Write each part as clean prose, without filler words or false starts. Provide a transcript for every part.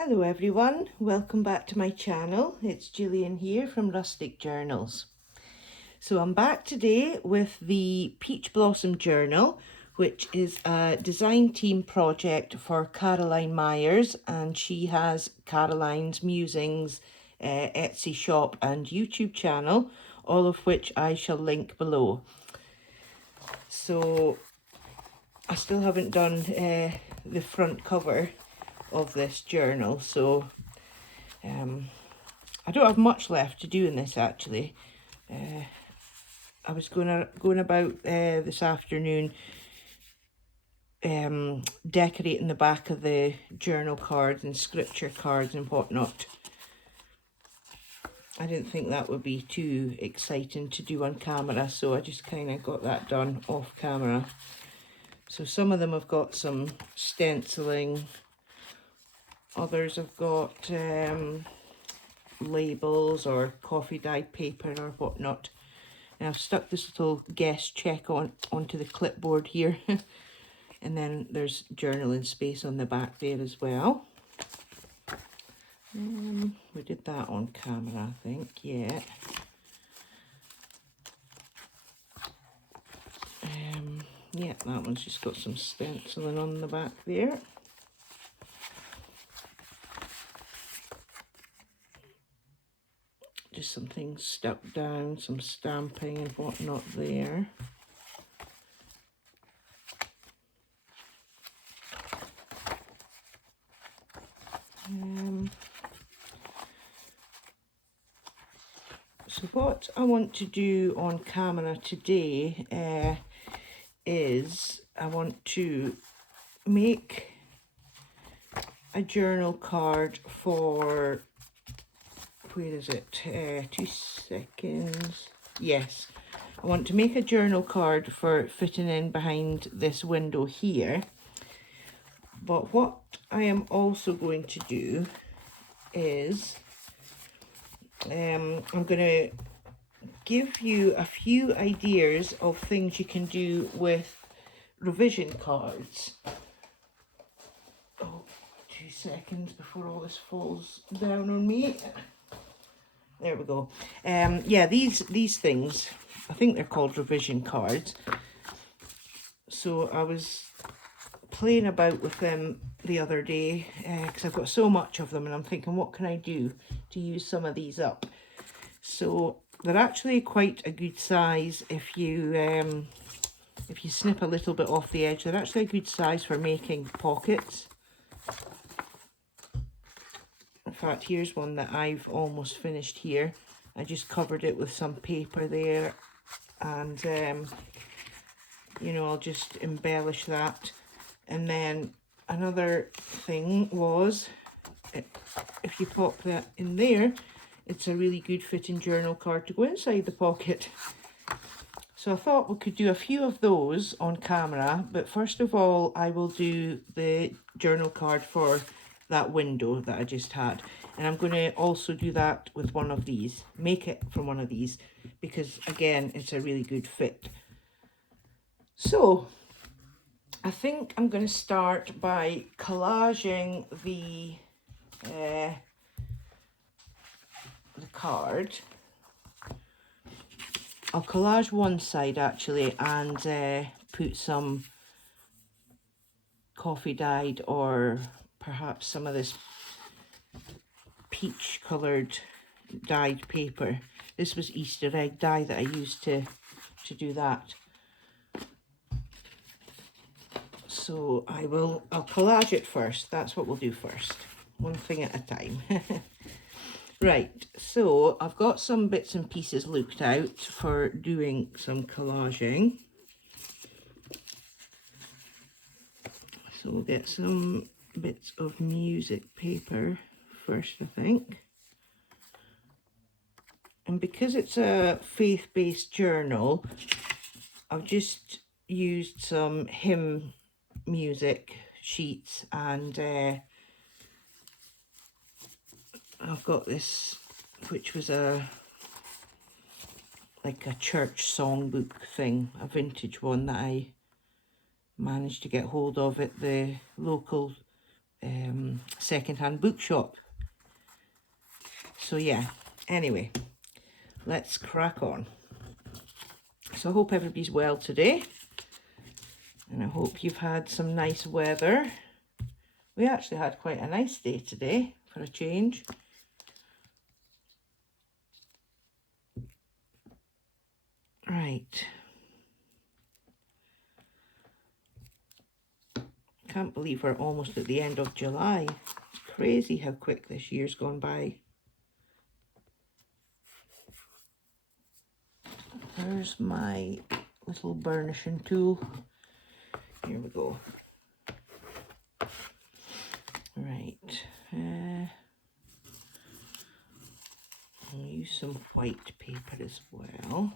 Hello everyone, welcome back to my channel. It's Gillian here from Rustic Journals. So I'm back today with the Peach Blossom Journal, which is a design team project for Caroline Myers, and she has Caroline's Musings Etsy shop and YouTube channel, all of which I shall link below. So I still haven't done the front cover of this journal, so I don't have much left to do in this actually. I was going about this afternoon decorating the back of the journal cards and scripture cards and whatnot. I didn't think that would be too exciting to do on camera, so I just kind of got that done off camera. So some of them have got some stenciling, others have got labels or coffee dyed paper or whatnot. And I've stuck this little guest check onto the clipboard here. And then there's journaling space on the back there as well. We did that on camera, I think, yeah. Yeah, that one's just got some stenciling on the back there. Just some things stuck down, some stamping and whatnot there. So what I want to do on camera today is I want to make a journal card for, where is it, 2 seconds, yes, I want to make a journal card for fitting in behind this window here. But what I am also going to do is I'm going to give you a few ideas of things you can do with revision cards. Oh, 2 seconds before all this falls down on me. There we go. Yeah, these things, I think they're called revision cards. So I was playing about with them the other day because I've got so much of them, and I'm thinking, what can I do to use some of these up? So they're actually quite a good size if you snip a little bit off the edge. They're actually a good size for making pockets. In fact, here's one that I've almost finished here. I just covered it with some paper there, and you know, I'll just embellish that. And then another thing was, if you pop that in there, it's a really good fitting journal card to go inside the pocket. So I thought we could do a few of those on camera, but first of all I will do the journal card for that window that I just had. And I'm going to also do that with one of these, make it from one of these, because again, it's a really good fit. So I think I'm going to start by collaging the card. I'll collage one side actually and put some coffee dyed or perhaps some of this peach coloured dyed paper. This was Easter egg dye that I used to do that. So I'll collage it first. That's what we'll do first. One thing at a time. Right, so I've got some bits and pieces looked out for doing some collaging. So we'll get some bits of music paper first, I think. And because it's a faith-based journal, I've just used some hymn music sheets, and I've got this, which was like a church songbook thing, a vintage one that I managed to get hold of at the local second-hand bookshop. So yeah, anyway, let's crack on. So I hope everybody's well today, and I hope you've had some nice weather. We actually had quite a nice day today for a change. Right. Can't believe we're almost at the end of July. It's crazy how quick this year's gone by. There's my little burnishing tool. Here we go. Right. I'll use some white paper as well.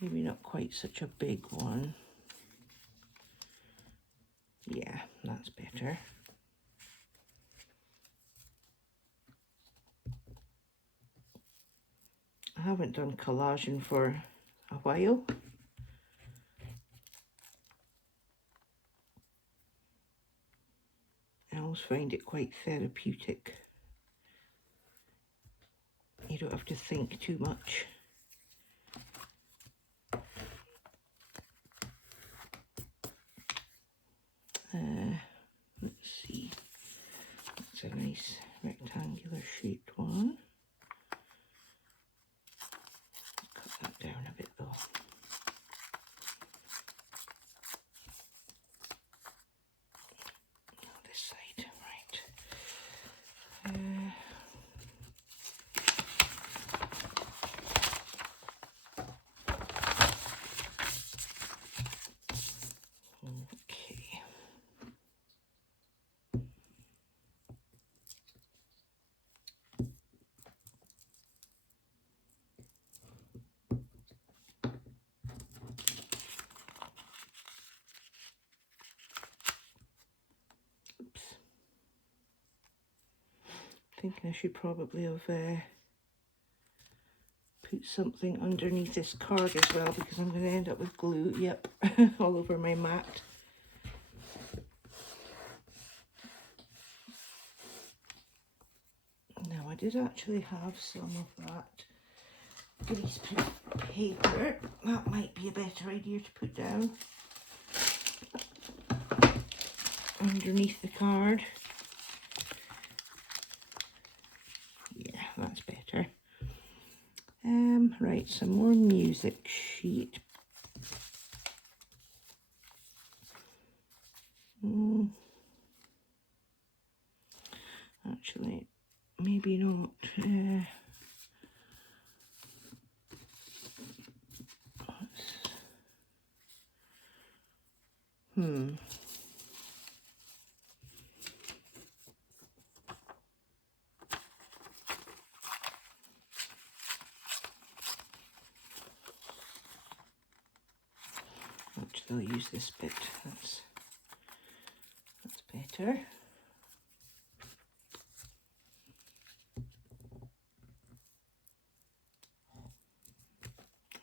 Maybe not quite such a big one. Yeah, that's better. I haven't done collaging for a while. I always find it quite therapeutic. You don't have to think too much. Let's see. That's a nice rectangular shaped one. Cut that down a bit though. This side, right. Okay. Oops. Thinking I should probably have put something underneath this card as well, because I'm going to end up with glue, yep, all over my mat. Now I did actually have some of that greaseproof paper. That might be a better idea to put down underneath the card. Yeah, that's better. Right, some more music sheet. Actually, maybe not. Actually, I'll use this bit. That's better.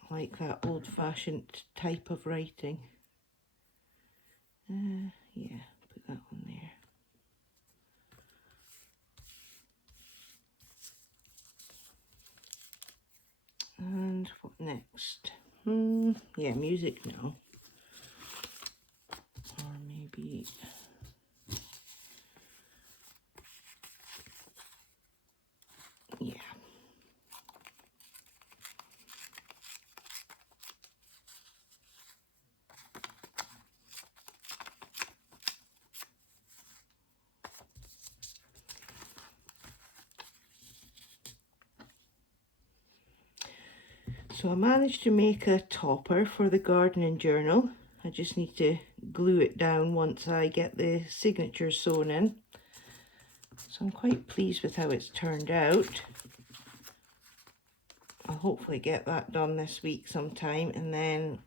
I like that old-fashioned type of writing. Yeah, put that one there. And what next? Yeah, music now. Or maybe... yeah. So I managed to make a topper for the gardening journal. I just need to glue it down once I get the signature sewn in. So I'm quite pleased with how it's turned out. I'll hopefully get that done this week sometime, and then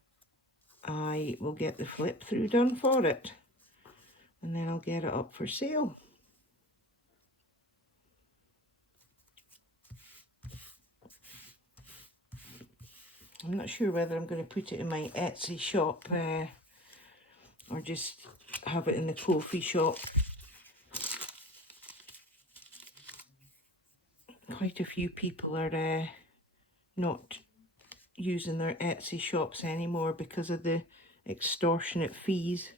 I will get the flip through done for it. And then I'll get it up for sale. I'm not sure whether I'm going to put it in my Etsy shop or just have it in the coffee shop. Quite a few people are not using their Etsy shops anymore because of the extortionate fees.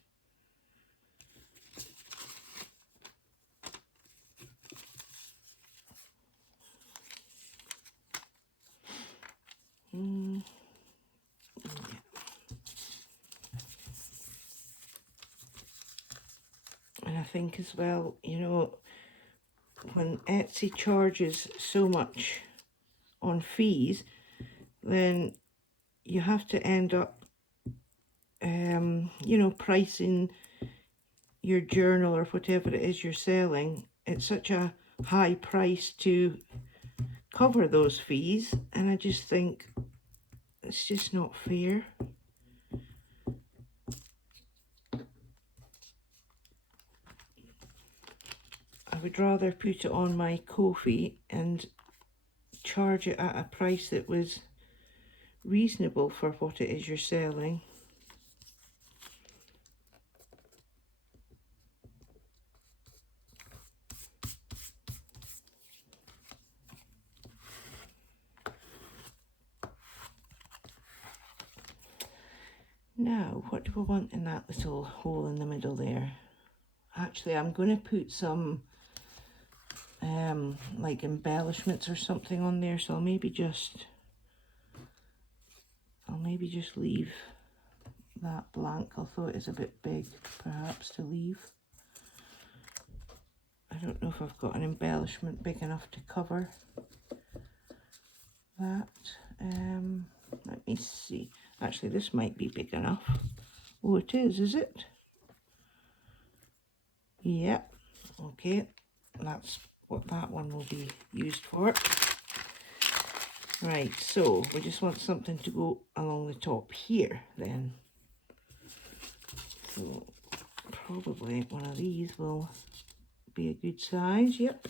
And I think as well, you know, when Etsy charges so much on fees, then you have to end up, you know, pricing your journal or whatever it is you're selling at such a high price to cover those fees, and I just think it's just not fair. I would rather put it on my Ko-fi and charge it at a price that was reasonable for what it is you're selling. Now, what do I want in that little hole in the middle there? Actually, I'm going to put some like embellishments or something on there, so I'll maybe just leave that blank, although it is a bit big perhaps to leave. I don't know if I've got an embellishment big enough to cover that. Let me see. Actually, this might be big enough. Oh, it is it? Yep. Okay, that's what that one will be used for. Right, so we just want something to go along the top here then. So probably one of these will be a good size. Yep.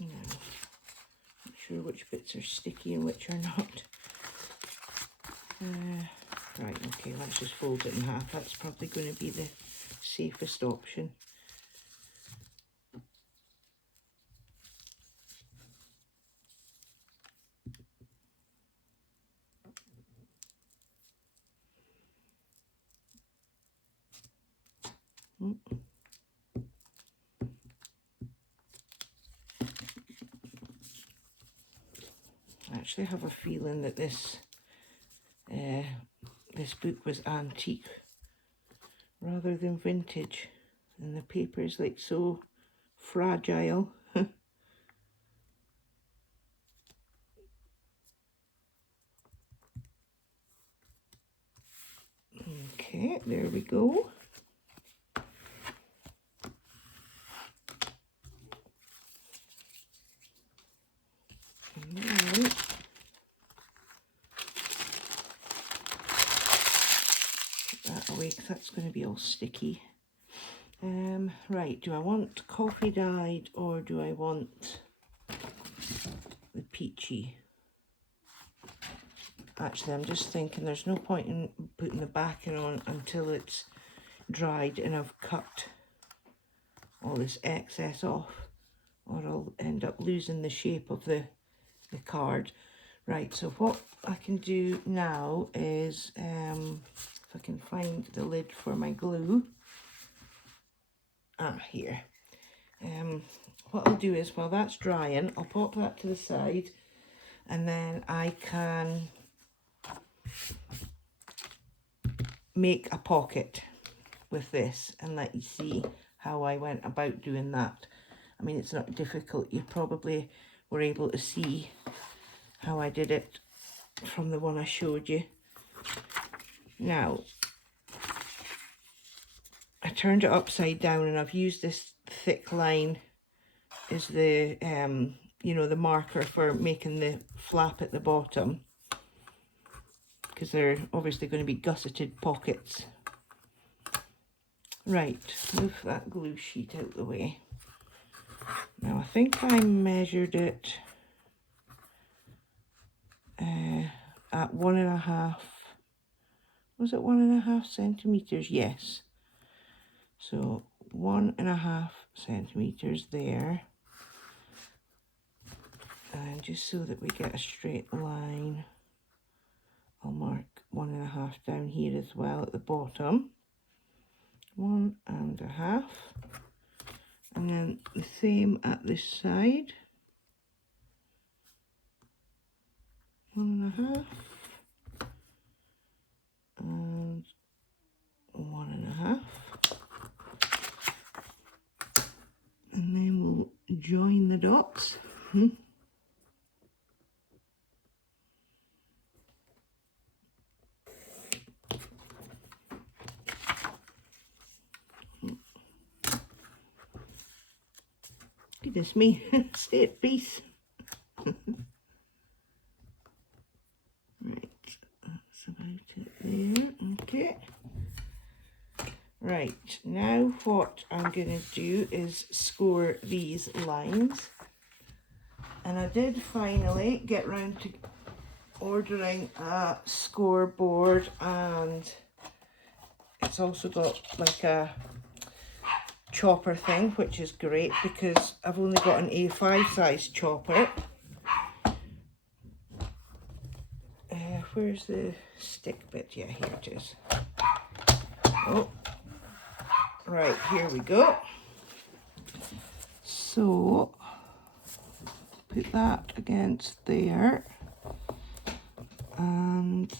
Now, not sure which bits are sticky and which are not. Right, okay, let's just fold it in half. That's probably going to be the safest option. I actually have a feeling that this book was antique rather than vintage, and the paper is like so fragile. Okay, there we go. And then put that away because that's going to be all sticky. Right, do I want coffee dyed or do I want the peachy? Actually, I'm just thinking there's no point in putting the backing on until it's dried and I've cut all this excess off, or I'll end up losing the shape of the card. Right, so what I can do now is, if I can find the lid for my glue. Here. What I'll do is, while that's drying, I'll pop that to the side, and then I can make a pocket with this and let you see how I went about doing that. I mean, it's not difficult. You probably were able to see how I did it from the one I showed you. Now, I turned it upside down and I've used this thick line as the, you know, the marker for making the flap at the bottom, because they're obviously going to be gusseted pockets. Right, move that glue sheet out the way. Now I think I measured it at 1.5, was it 1.5 centimeters? Yes. So 1.5 centimeters there. And just so that we get a straight line, I'll mark 1.5 down here as well at the bottom. 1.5. And then the same at this side. 1.5. And 1.5. And then we'll join the dots. Goodness me, stay at peace. Right, that's about it there. Okay. Right, now what I'm going to do is score these lines. And I did finally get round to ordering a scoreboard, and it's also got like a chopper thing, which is great because I've only got an A5 size chopper. Where's the stick bit? Yeah, here it is. Oh, right, here we go. So put that against there and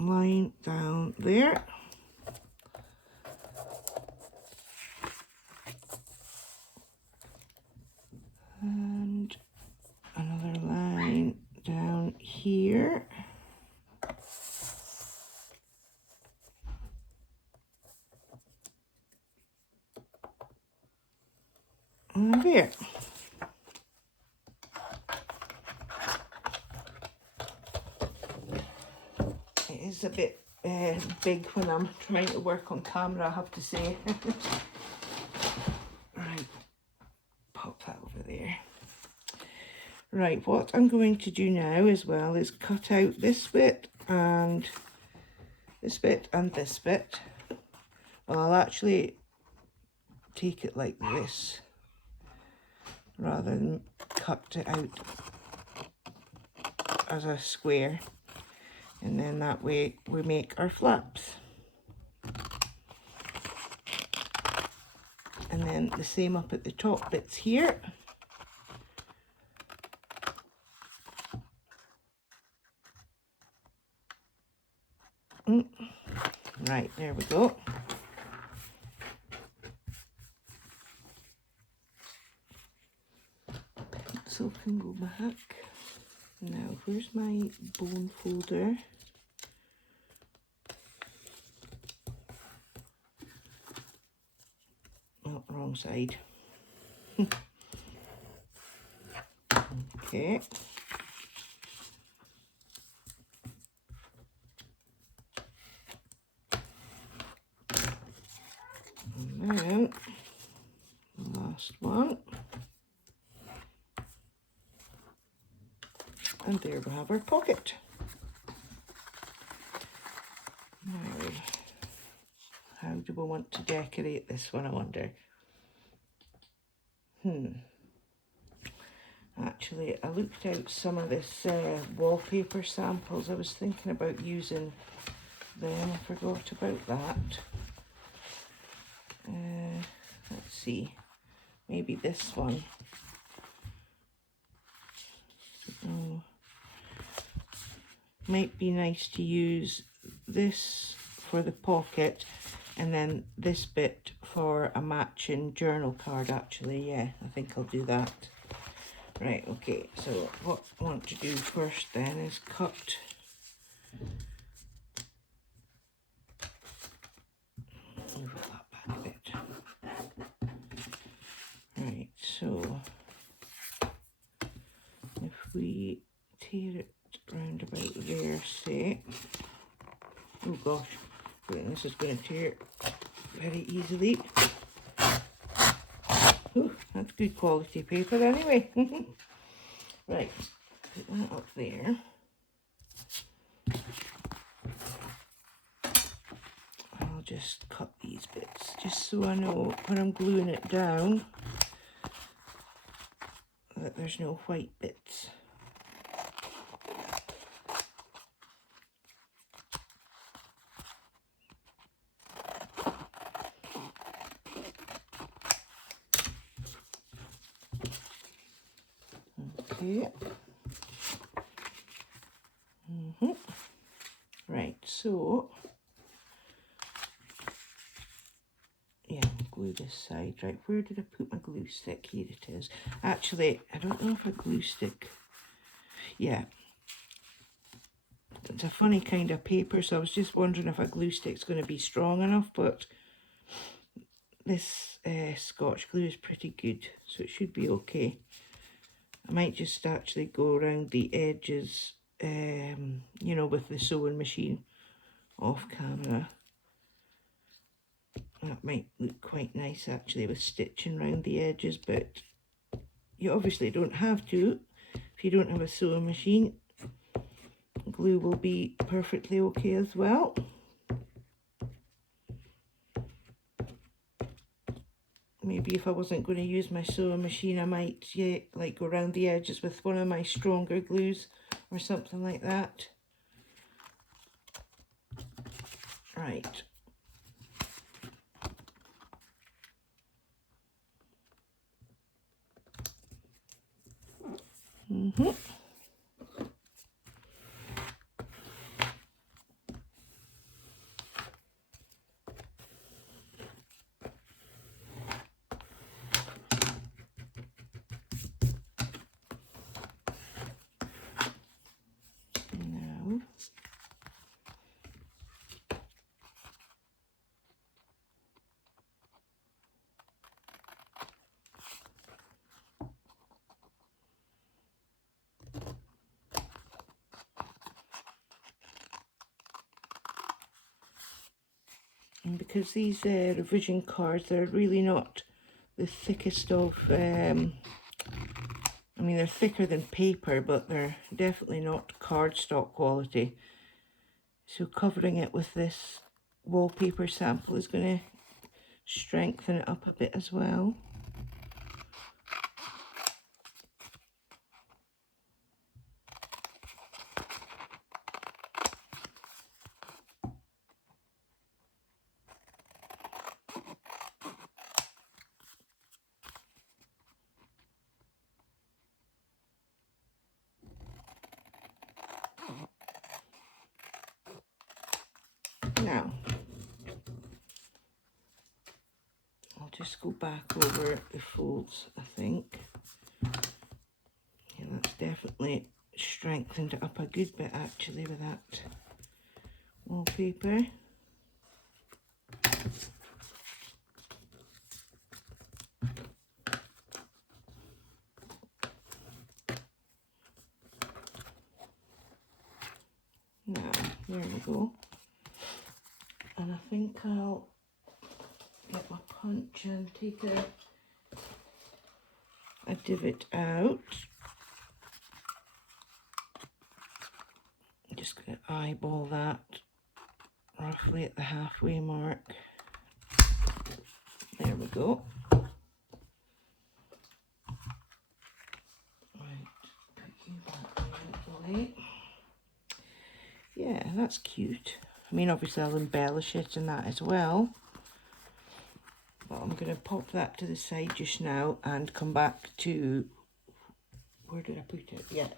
line down there. And another line down here. And there. It is a bit big when I'm trying to work on camera, I have to say. Right, pop that over there. Right, what I'm going to do now as well is cut out this bit and this bit and this bit. Well, I'll actually take it like this rather than cut it out as a square, and then that way we make our flaps. And then the same up at the top bits here. Right, there we go. So can go back. Now, where's my bone folder? Oh, wrong side. Okay. And then the last one. And there we have our pocket. Now, how do we want to decorate this one, I wonder? Actually, I looked out some of this wallpaper samples. I was thinking about using them. I forgot about that. Let's see. Maybe this one. Might be nice to use this for the pocket and then this bit for a matching journal card, actually. Yeah, I think I'll do that. Right, okay, so what I want to do first then is cut move that back a bit. Right, so if we tear it round about there, say, oh gosh, hopefully this is going to tear very easily. Ooh, that's good quality paper anyway. Right, put that up there. I'll just cut these bits just so I know when I'm gluing it down that there's no white bits. Okay. Right, so yeah, glue this side. Right, where did I put my glue stick? Here it is. Actually, I don't know if a glue stick. Yeah, it's a funny kind of paper, so I was just wondering if a glue stick's going to be strong enough, but this Scotch glue is pretty good, so it should be okay. I might just actually go around the edges, you know, with the sewing machine off camera. That might look quite nice actually with stitching around the edges, but you obviously don't have to if you don't have a sewing machine. Glue will be perfectly okay as well. Maybe if I wasn't going to use my sewing machine, I might like go around the edges with one of my stronger glues or something like that. Right. Now, and because these revision cards, they're really not the thickest of, I mean, they're thicker than paper, but they're definitely not cardstock quality. So covering it with this wallpaper sample is going to strengthen it up a bit as well. Now, I'll just go back over the folds, I think. Yeah, that's definitely strengthened it up a good bit actually with that wallpaper. Now, there we go. And I think I'll get my punch and take a divot out. I'm just going to eyeball that roughly at the halfway mark. There we go. Right, put you back out of the way. Yeah, that's cute. I mean, obviously I'll embellish it and that as well. But I'm going to pop that to the side just now and come back to, where did I put it? Yeah,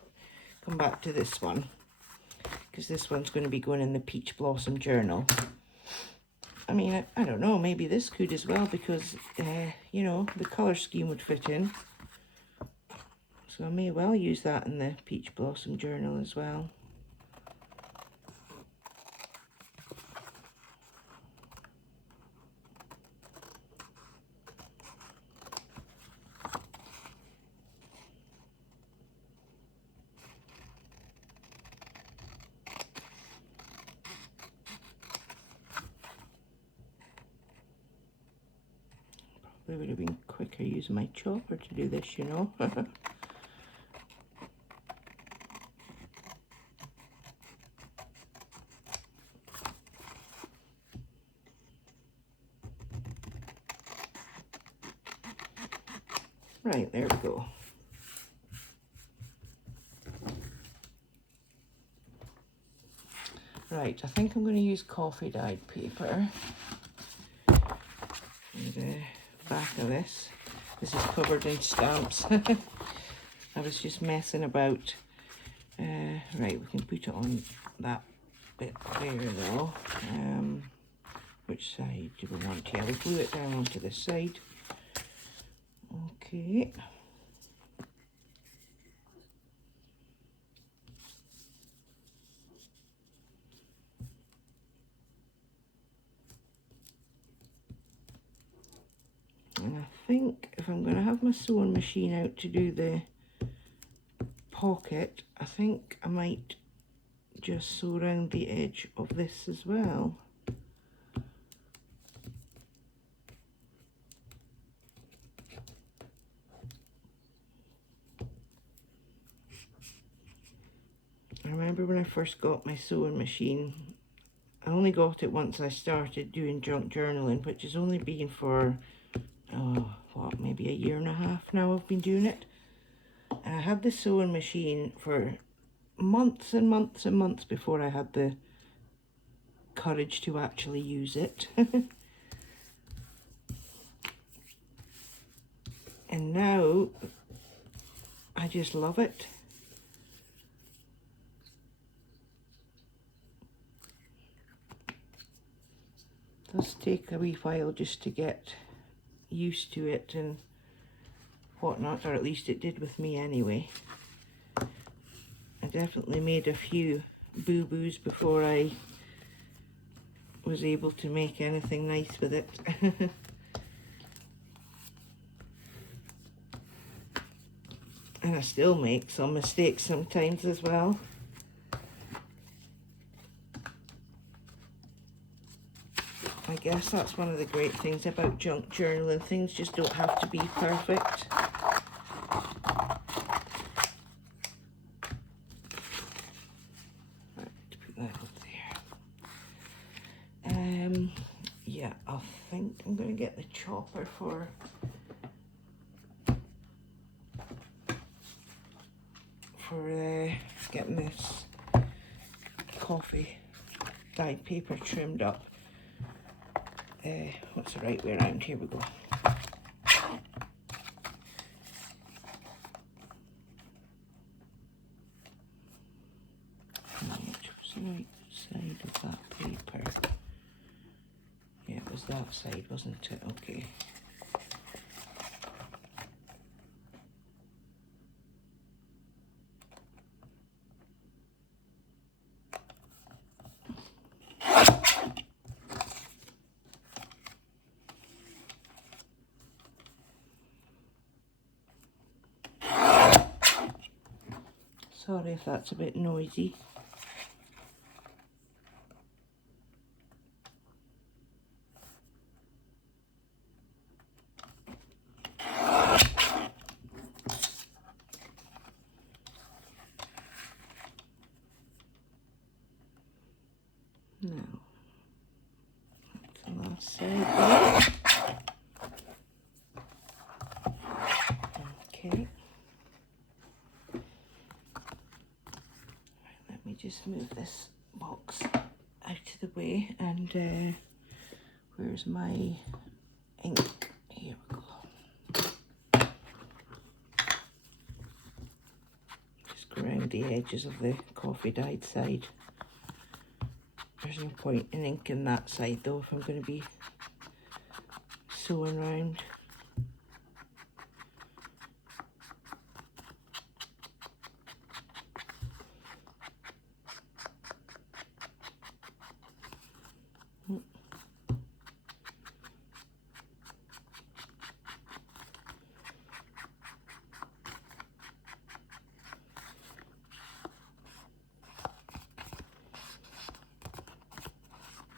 come back to this one, because this one's going to be going in the Peach Blossom journal. I mean, I don't know, maybe this could as well, because, you know, the colour scheme would fit in. So I may well use that in the Peach Blossom journal as well. Probably would have been quicker using my chopper to do this, you know. Right, there we go. Right, I think I'm going to use coffee dyed paper. And the back of this. This is covered in stamps. I was just messing about. Right, we can put it on that bit there though. Which side do we want? Yeah, we glue it down onto this side. Okay. And I think if I'm going to have my sewing machine out to do the pocket, I think I might just sew around the edge of this as well. I remember when I first got my sewing machine, I only got it once I started doing junk journaling, which has only been for, what, maybe a year and a half now I've been doing it. And I had the sewing machine for months and months and months before I had the courage to actually use it. And now I just love it. It does take a wee while just to get used to it and whatnot, or at least it did with me anyway. I definitely made a few boo-boos before I was able to make anything nice with it. And I still make some mistakes sometimes as well. I guess that's one of the great things about junk journaling. Things just don't have to be perfect. Right, put that up there. Yeah, I think I'm going to get the chopper for getting this coffee dyed paper trimmed up. What's the right way around? Here we go. Which was the right side of that paper? Yeah, it was that side, wasn't it? Okay. Sorry if that's a bit noisy. Now, that's the last side there. Okay. Let me just move this box out of the way, and where's my ink? Here we go. Just go around the edges of the coffee dyed side. There's no point in inking that side though if I'm going to be sewing round.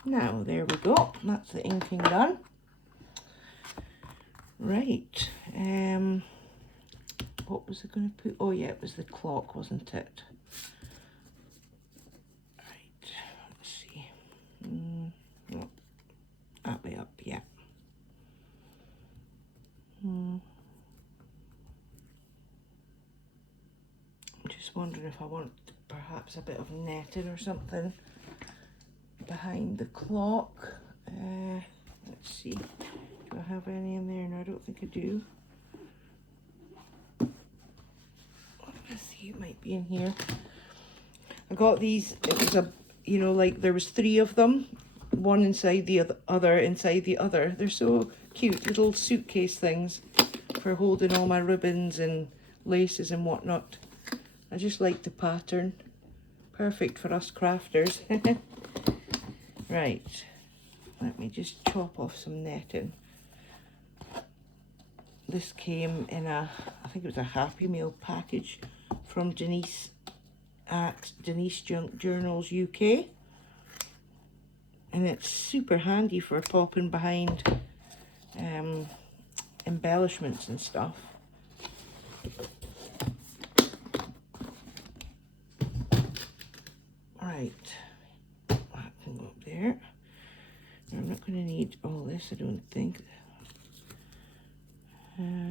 Now, there we go, that's the inking done. Right, what was I going to put? Oh yeah, it was the clock, wasn't it? Right, let's see. No, that way up, yeah. I'm just wondering if I want perhaps a bit of netting or something behind the clock. Let's see. Do I have any in there? No, I don't think I do. Let's see, it might be in here. I got these, it was a, you know, like there was 3 of them, one inside the other inside the other. They're so cute, little suitcase things for holding all my ribbons and laces and whatnot. I just like the pattern. Perfect for us crafters. Right, let me just chop off some netting. This came in a, I think it was a Happy Meal package from Denise at Denise Junk Journals UK. And it's super handy for popping behind embellishments and stuff. Right, that can go up there. Now, I'm not going to need all this, I don't think. Right,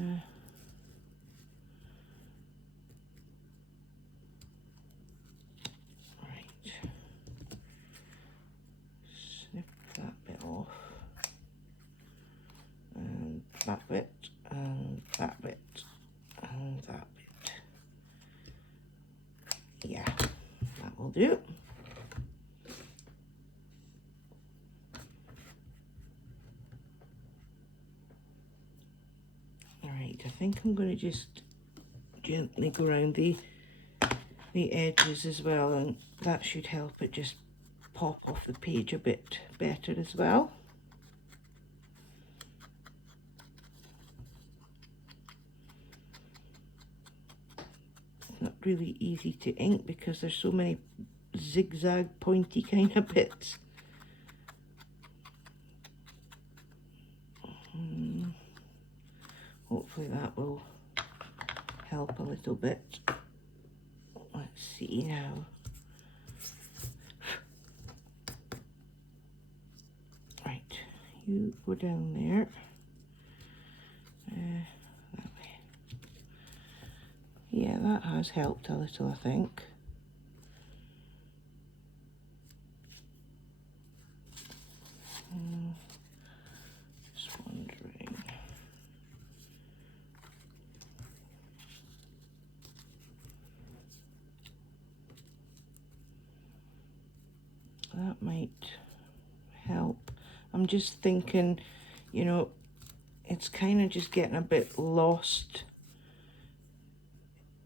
snip that bit off, and that bit, and that bit, and that bit. Yeah, that will do. Alright, I think I'm going to just gently go around the edges as well, and that should help it just pop off the page a bit better as well. It's not really easy to ink because there's so many zigzag pointy kind of bits. Hopefully that will help a little bit. Let's see now. Right, you go down there. That way. Yeah, that has helped a little, I think. Just wondering. That might help. I'm just thinking, you know, it's kind of just getting a bit lost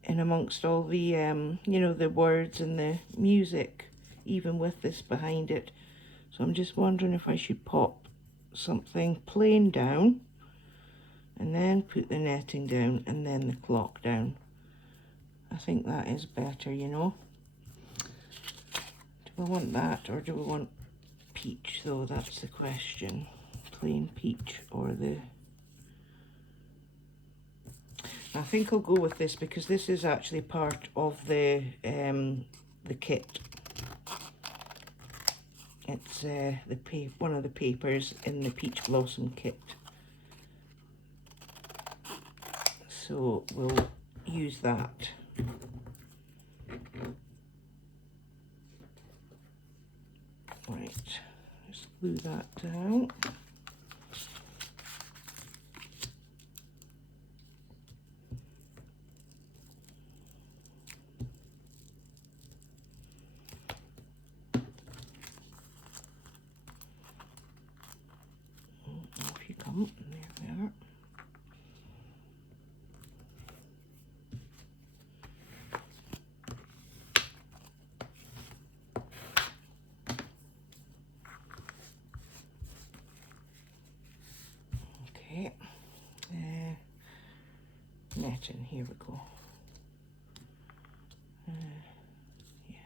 in amongst all the, you know, the words and the music, even with this behind it. So I'm just wondering if I should pop something plain down and then put the netting down and then the clock down. I think that is better, you know. Do I want that or do we want peach though? That's the question. Plain peach or the... I think I'll go with this because this is actually part of the kit. It's one of the papers in the Peach Blossom kit. So we'll use that. Right, just glue that down. Off you come, there we are. Okay, netting, here we go. Yeah.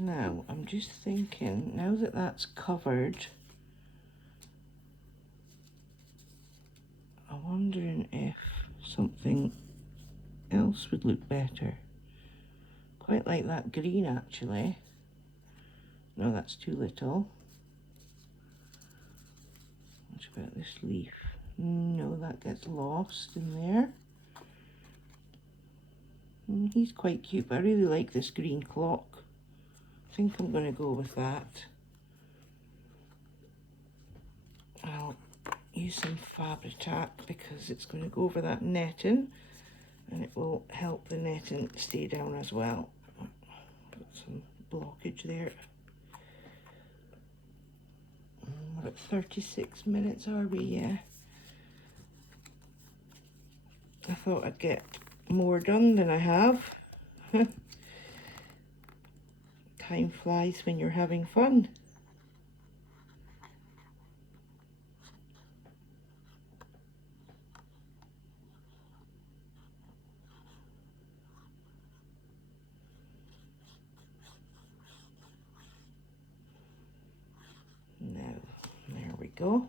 Now, I'm just thinking, now that that's covered, I'm wondering if something else would look better. Quite like that green, actually. No, that's too little. What about this leaf? No, that gets lost in there. He's quite cute, but I really like this green clock. I think I'm going to go with that. I'll use some Fabri-Tac because it's going to go over that netting and it will help the netting stay down as well. Got some blockage there. We're at 36 minutes, are we? Yeah. I thought I'd get more done than I have. Time flies when you're having fun. Now, there we go.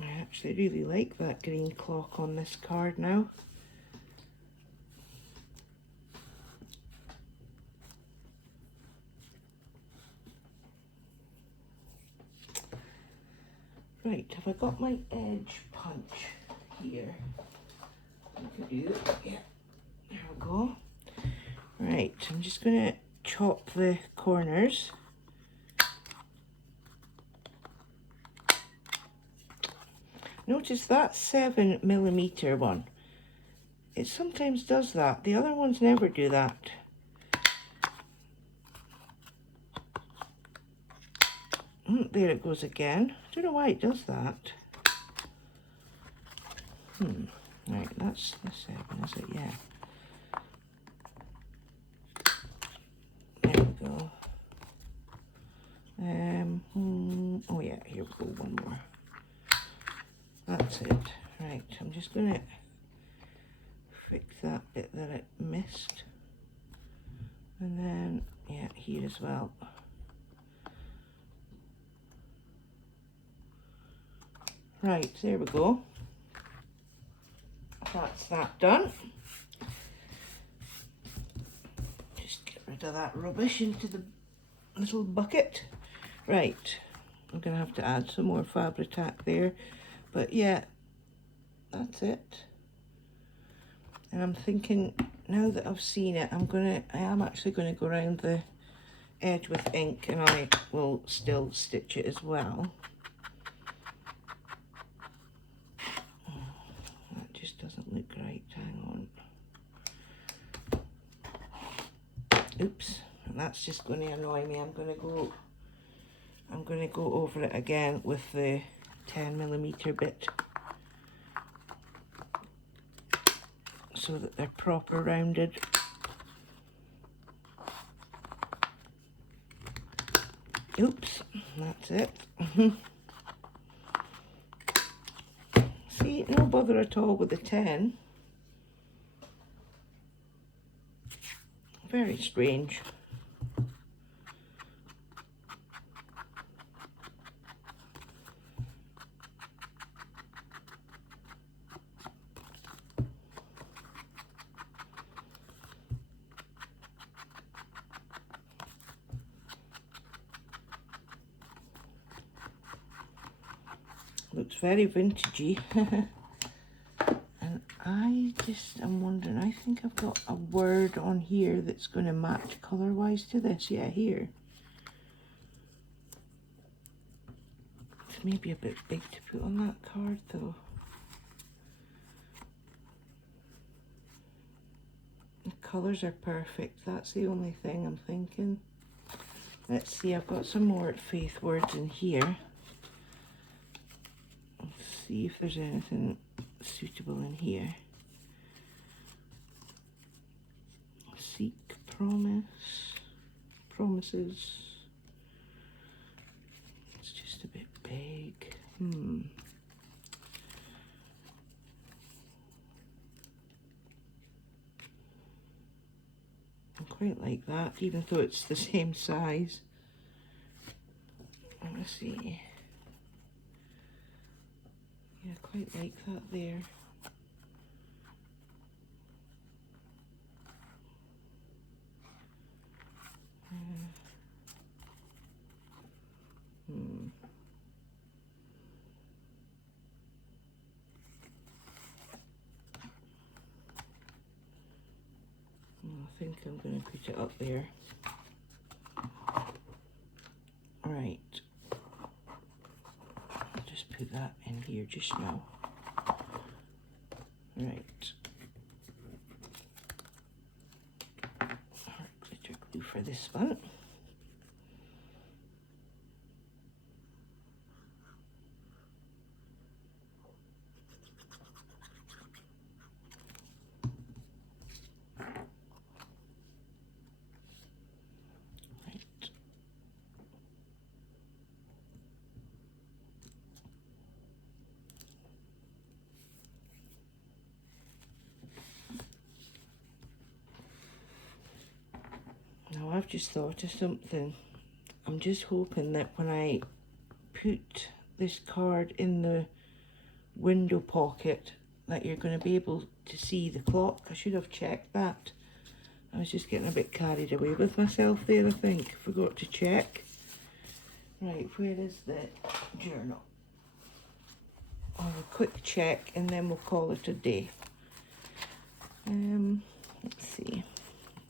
I actually really like that green clock on this card now. Right, have I got my edge punch here? I can do it. Yeah, there we go. Right, I'm just going to chop the corners. Notice that 7mm one. It sometimes does that. The other ones never do that. There it goes again. I don't know why it does that. Right, that's the 7, is it? Yeah. There we go. Oh yeah, here we go, one more. That's it. Right, I'm just going to fix that bit that it missed. And then, yeah, here as well. Right, there we go. That's that done. Just get rid of that rubbish into the little bucket. Right, I'm going to have to add some more Fabri-Tac there. But yeah, that's it. And I'm thinking, now that I've seen it, I am actually going to go around the edge with ink, and I will still stitch it as well. That just doesn't look right. Hang on. Oops, that's just going to annoy me. I'm going to go over it again with the 10mm bit, so that they're proper rounded. Oops, that's it. See, no bother at all with the 10. Very strange. Looks very vintagey. And I'm wondering, I think I've got a word on here that's going to match colour wise to this. Yeah, here. It's maybe a bit big to put on that card though. The colours are perfect. That's the only thing I'm thinking. Let's see, I've got some more faith words in here. Let's see if there's anything suitable in here. promises. It's just a bit big. I quite like that, even though it's the same size. Let me see. Yeah, I quite like that there. I think I'm going to put it up there. Right. I'll just put that in here just now. Right. Glitter glue for this one. Now I've just thought of something. I'm just hoping that when I put this card in the window pocket that you're going to be able to see the clock. I should have checked that. I was just getting a bit carried away with myself there, I think. Forgot to check. Right, where is the journal? I'll have a quick check and then we'll call it a day. Let's see.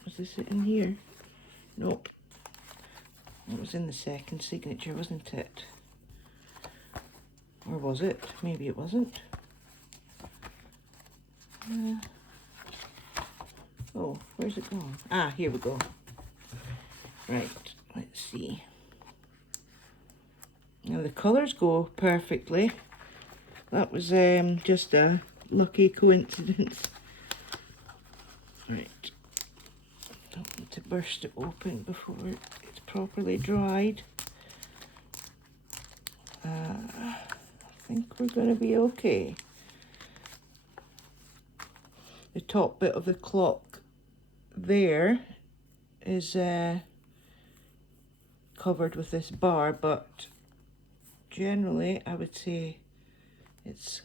Was this it in here? Nope. It was in the second signature, wasn't it? Or was it? Maybe it wasn't. Oh, where's it gone? Ah, here we go. Right, let's see. Now the colours go perfectly. That was just a lucky coincidence. Right. Don't want to burst it open before it's properly dried. I think we're going to be okay. The top bit of the clock there is covered with this bar, but generally I would say it's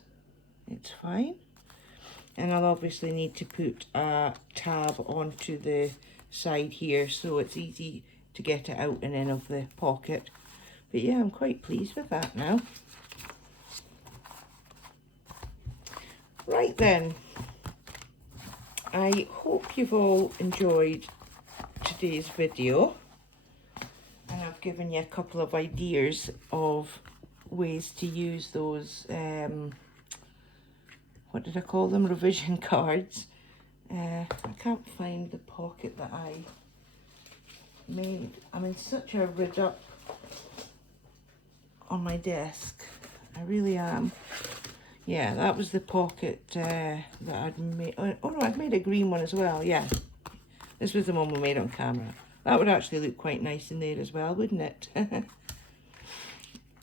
fine. And I'll obviously need to put a tab onto the side here so it's easy to get it out and in of the pocket. But yeah, I'm quite pleased with that now. Right then, I hope you've all enjoyed today's video, and I've given you a couple of ideas of ways to use those what did I call them, revision cards. I can't find the pocket that I made. I'm in such a rid up on my desk, I really am. Yeah, that was the pocket that I'd made. Oh no, I'd made a green one as well. Yeah, this was the one we made on camera. That would actually look quite nice in there as well, wouldn't it?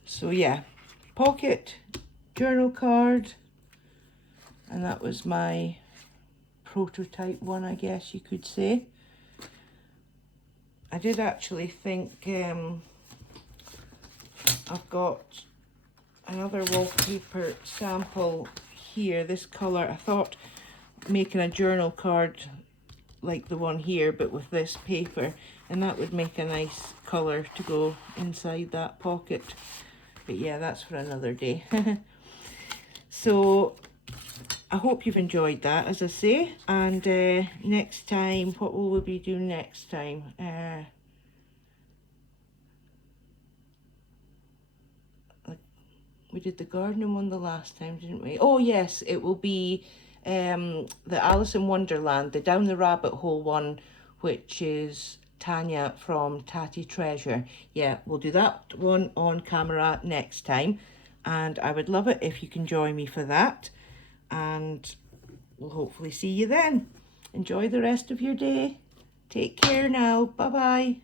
So yeah, pocket, journal card, and that was my prototype one, I guess you could say. I did actually think I've got another wallpaper sample here, this colour. I thought making a journal card like the one here, but with this paper, and that would make a nice colour to go inside that pocket. But yeah, that's for another day. So I hope you've enjoyed that, as I say. And next time, what will we be doing next time? We did the gardening one the last time, didn't we? Oh yes, it will be the Alice in Wonderland, the Down the Rabbit Hole one, which is Tanya from Tatty Treasure. Yeah, we'll do that one on camera next time, and I would love it if you can join me for that, and we'll hopefully see you then. Enjoy the rest of your day. Take care now. Bye-bye.